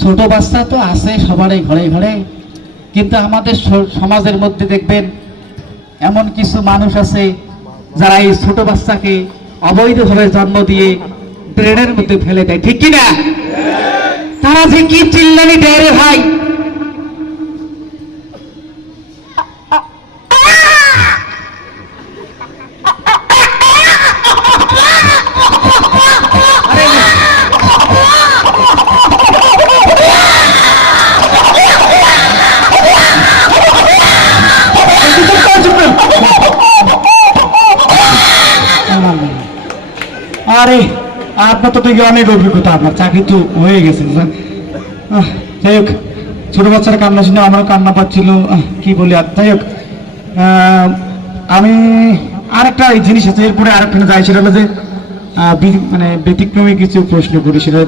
ছোট বাচ্চা তো আছে সবারই ঘরে ঘরে, কিন্তু আমাদের সমাজের মধ্যে দেখবেন এমন কিছু মানুষ আছে যারা এই ছোট বাচ্চাকে অবৈধভাবে জন্ম দিয়ে ব্রেনের মধ্যে ফেলে দেয়, ঠিক কিনা? তারা যে কি চিল্লানি দেয় রে ভাই! আরে আপনার তো দেখি অনেক অভিজ্ঞতা, আপনার চাকরি তো হয়ে গেছে। যাই হোক, ছোট বাচ্চার কান্না শুনে আমারও কান্না পাচ্ছিল, কি বলি। আর যাই হোক, আমি আরেকটা জিনিস আছে, এরপরে আরেকটা যাই, সেটা হলো যে মানে ব্যতিক্রমী কিছু প্রশ্ন করি, সেটা যে